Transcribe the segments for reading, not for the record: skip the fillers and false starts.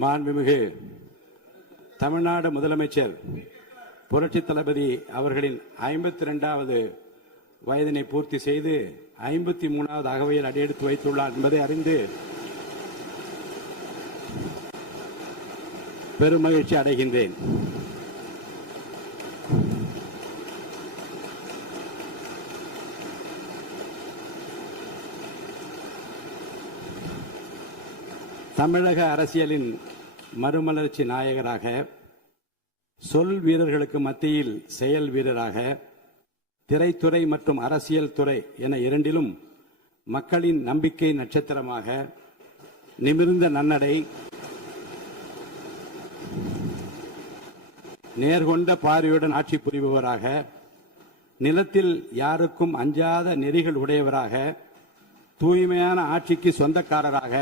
மாண்புமிகு தமிழ்நாடு முதலமைச்சர் புரட்சி தளபதி அவர்களின் 52வது வயதினை பூர்த்தி செய்து 53வது அகவையில் அடியெடுத்து வைத்துள்ளார் என்பதை அறிந்து பெருமகிழ்ச்சி அடைகின்றேன். தமிழக அரசியலின் மறுமலர்ச்சி நாயகராக, சொல் வீரர்களுக்கு மத்தியில் செயல் வீரராக, திரைத்துறை மற்றும் அரசியல் துறை என இரண்டிலும் மக்களின் நம்பிக்கை நட்சத்திரமாக, நிமிர்ந்த நன்னடை, நேர்கொண்ட பார்வையுடன் ஆட்சி புரிபவராக, நிலத்தில் யாருக்கும் அஞ்சாத நெறிகள் உடையவராக, தூய்மையான ஆட்சிக்கு சொந்தக்காரராக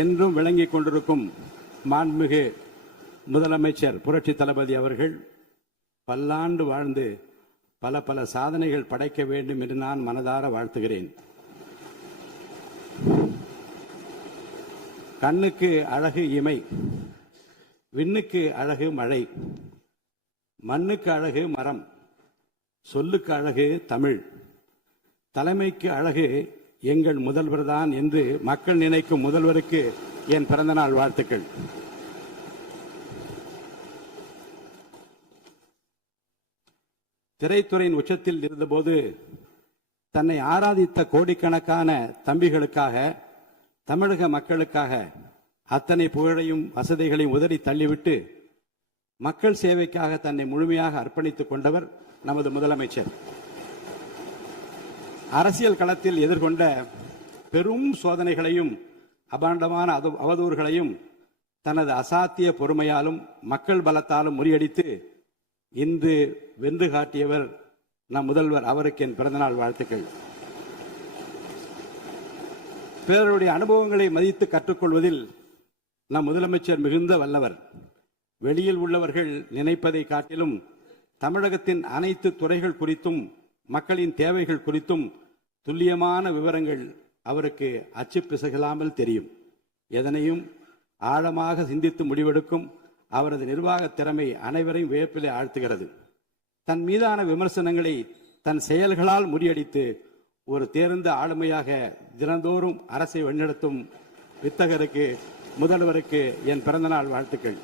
என்றும் விளங்கிக் கொண்டிருக்கும் மாண்புமிகு முதலமைச்சர் புரட்சி தளபதி அவர்கள் பல்லாண்டு வாழ்ந்து பல பல சாதனைகள் படைக்க வேண்டும் என்று நான் மனதார வாழ்த்துகிறேன். கண்ணுக்கு அழகு இமை, விண்ணுக்கு அழகு மழை, மண்ணுக்கு அழகு மரம், சொல்லுக்கு அழகு தமிழ், தலைமைக்கு அழகு எங்கள் முதல்வர் தான் என்று மக்கள் நினைக்கும் முதல்வருக்கு என் பிறந்தநாள் வாழ்த்துக்கள். திரைத்துறையின் உச்சத்தில் இருந்தபோது தன்னை ஆராதித்த கோடிக்கணக்கான தம்பிகளுக்காக, தமிழக மக்களுக்காக அத்தனை புகழையும் வசதிகளையும் உதறி தள்ளிவிட்டு மக்கள் சேவைக்காக தன்னை முழுமையாக அர்ப்பணித்துக் கொண்டவர் நமது முதலமைச்சர். அரசியல் களத்தில் எதிர்கொண்ட பெரும் சோதனைகளையும் அபாண்டமான அவதூறுகளையும் தனது அசாத்திய பொறுமையாலும் மக்கள் பலத்தாலும் முறியடித்து இன்று வென்று காட்டியவர் நம் முதல்வர். அவருக்கு என் பிறந்தநாள் வாழ்த்துக்கள். பிறருடைய அனுபவங்களை மதித்து கற்றுக்கொள்வதில் நம் முதலமைச்சர் மிகுந்த வல்லவர். வெளியில் உள்ளவர்கள் நினைப்பதை காட்டிலும் தமிழகத்தின் அனைத்து துறைகள் குறித்தும் மக்களின் தேவைகள் குறித்தும் துல்லியமான விவரங்கள் அவருக்கு அச்சு பிசகலாமல் தெரியும். எதனையும் ஆழமாக சிந்தித்து முடிவெடுக்கும் அவரது நிர்வாக திறமை அனைவரையும் வியப்பிலே ஆழ்த்துகிறது. தன் மீதான விமர்சனங்களை தன் செயல்களால் முறியடித்து ஒரு தேர்ந்த ஆளுமையாக தினந்தோறும் அரசை வழிநடத்தும் வித்தகருக்கு, முதல்வருக்கு என் பிறந்தநாள் வாழ்த்துக்கள்.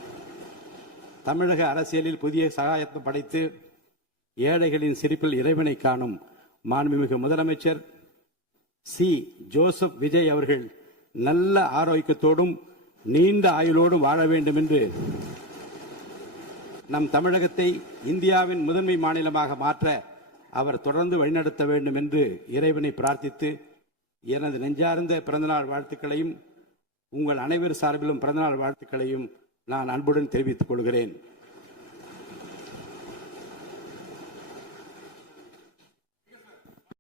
தமிழக அரசியலில் புதிய சகாயத்தை படைத்து ஏழைகளின் சிரிப்பில் இறைவனை காணும் மாண்புமிகு முதலமைச்சர் சி. ஜோசப் விஜய் அவர்கள் நல்ல ஆரோக்கியத்தோடும் நீண்ட ஆயுளோடும் வாழ வேண்டும் என்று, நம் தமிழகத்தை இந்தியாவின் முதன்மை மாநிலமாக மாற்ற அவர் தொடர்ந்து வழிநடத்த வேண்டும் என்று இறைவனை பிரார்த்தித்து எனது நெஞ்சார்ந்த பிறந்தநாள் வாழ்த்துக்களையும் உங்கள் அனைவர் சார்பிலும் பிறந்தநாள் வாழ்த்துக்களையும் நான் அன்புடன் தெரிவித்துக் கொள்கிறேன்.